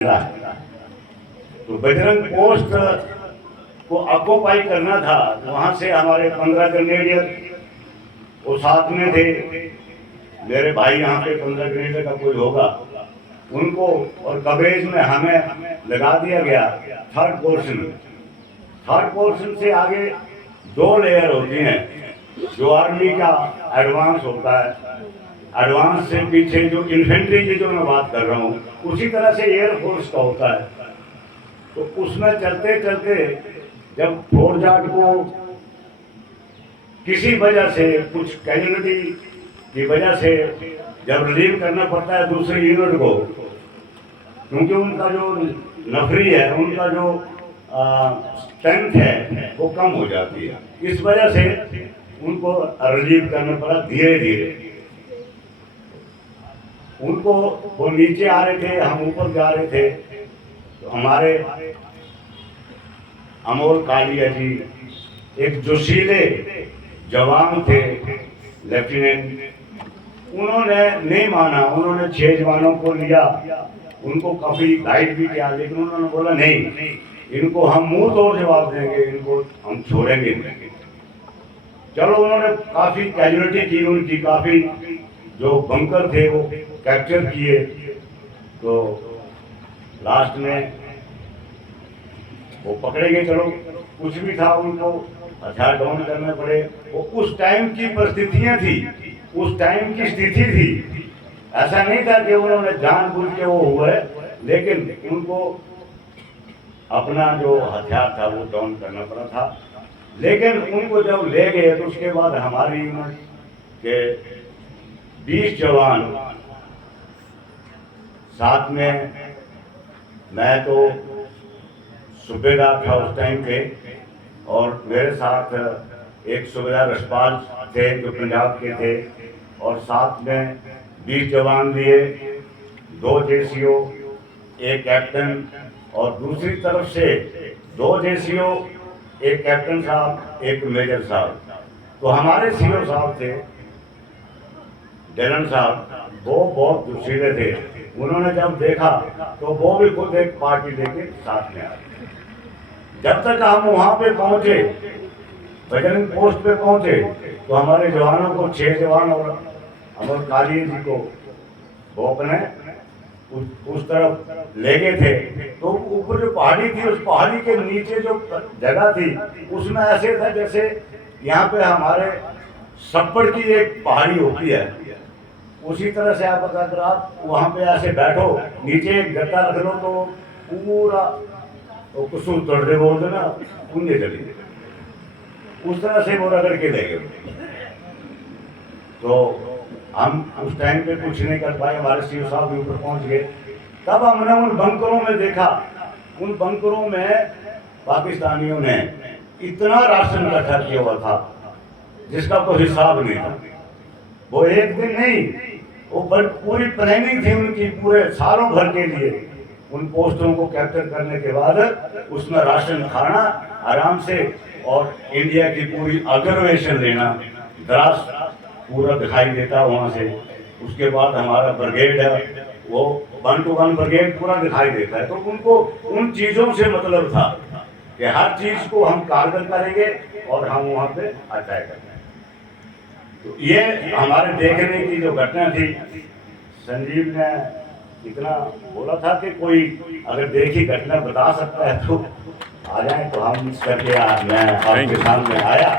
तो बजरंग पोस्ट को ऑक्युपाई करना था। वहां से हमारे 15 ग्रेनेडियर वो साथ में थे। मेरे भाई यहाँ पे 15 ग्रेनेडियर का कोई होगा, उनको और कवरेज में हमें लगा दिया गया। थर्ड पोर्शन से आगे 2 लेयर होती हैं। जो आर्मी का एडवांस होता है, एडवांस से पीछे जो इन्फेंट्री की जो मैं बात कर रहा हूँ, उसी तरह से एयरफोर्स का होता है। तो उसमें चलते चलते जब फोर्जाट को किसी वजह से कुछ कैजुअलिटी की वजह से जब रिलीव करना पड़ता है दूसरे यूनिट को, क्योंकि उनका जो नफरी है, उनका जो स्ट्रेंथ है वो कम हो जाती है, इस वजह से उनको रिलीव करना पड़ा धीरे धीरे। उनको वो नीचे आ रहे थे, हम ऊपर जा रहे थे। तो हमारे अमोल कालिया जी एक जोशीले जवान थे, लेफ्टिनेंट, उन्होंने नहीं माना। उन्होंने 6 जवानों को लिया, उनको काफी गाइड भी किया, लेकिन उन्होंने बोला नहीं, इनको हम मुंह तोड़ जवाब देंगे, इनको हम छोड़ेंगे नहीं। चलो, उन्होंने काफी कैजुअलिटी की, उनकी काफी जो बंकर थे वो कैप्चर किए। तो लास्ट में वो पकड़े गए। चलो, कुछ भी था, उनको हथियार डाउन करने पड़े। वो उस टाइम की परिस्थितियां थी, उस टाइम की स्थिति थी। ऐसा नहीं था कि उन्होंने जानबूझ के वो हुए, लेकिन उनको अपना जो हथियार था वो डाउन करना पड़ा था। लेकिन उनको जब ले गए तो उसके बाद हमारी यूनिट के 20 जवान साथ में, मैं तो सूबेदार था उस टाइम पे, और मेरे साथ एक सूबेदार रशपाल थे जो पंजाब के थे, और साथ में 20 जवान लिए, 2 जेसीओ, एक कैप्टन, और दूसरी तरफ से 2 जेसीओ, एक कैप्टन साहब, एक मेजर साहब। तो हमारे सीओ साहब थे डेलन साहब, वो बहुत जोशीले थे। उन्होंने जब देखा तो वो भी खुद एक पार्टी लेके साथ में आए। जब तक हम वहां पे पहुंचे, बजरंग पोस्ट पे पहुंचे, तो हमारे जवानों को 6 जवान और अमर काली जी को वो अपने उस तरफ ले गए थे। तो ऊपर जो पहाड़ी थी, उस पहाड़ी के नीचे जो जगह थी, उसमें ऐसे था जैसे यहाँ पे हमारे सप्पड़ की एक पहाड़ी होती है, उसी तरह से आप अगर आप वहाँ पे ऐसे बैठो, नीचे एक गद्दा रख लो तो पूरा तो कुसुम तोड़े बोल देना पुण्य चली, उस तरह से वो रगड़ के ले गए। तो हम उस टाइम पे कुछ नहीं कर पाए, हमारे सीओ साहब भी ऊपर पहुंच गए। तब हमने उन बंकरों में देखा, उन बंकरों में पाकिस्तानियों ने इतना राशन इकट्ठा किया हुआ था जिसका कोई हिसाब नहीं था। वो एक दिन नहीं, वो पूरी प्लानिंग थी उनकी, पूरे सालों भर के लिए। उन पोस्टों को कैप्चर करने के बाद उसमें राशन खाना आराम से, और इंडिया की पूरी ऑब्जर्वेशन लेना, द्रास पूरा दिखाई देता वहाँ से। उसके बाद हमारा ब्रिगेड है, वो 1 to 1 ब्रिगेड पूरा दिखाई देता है। तो उनको उन चीज़ों से मतलब था कि हर चीज़ को हम कारगर करेंगे और हम वहाँ पे अटैक करेंगे। तो ये हमारे देखने की जो घटना थी, संजीव ने इतना बोला था कि कोई अगर देखी घटना बता सकता है तो आ जाए। तो हम इस करके मैं आपके सामने आया।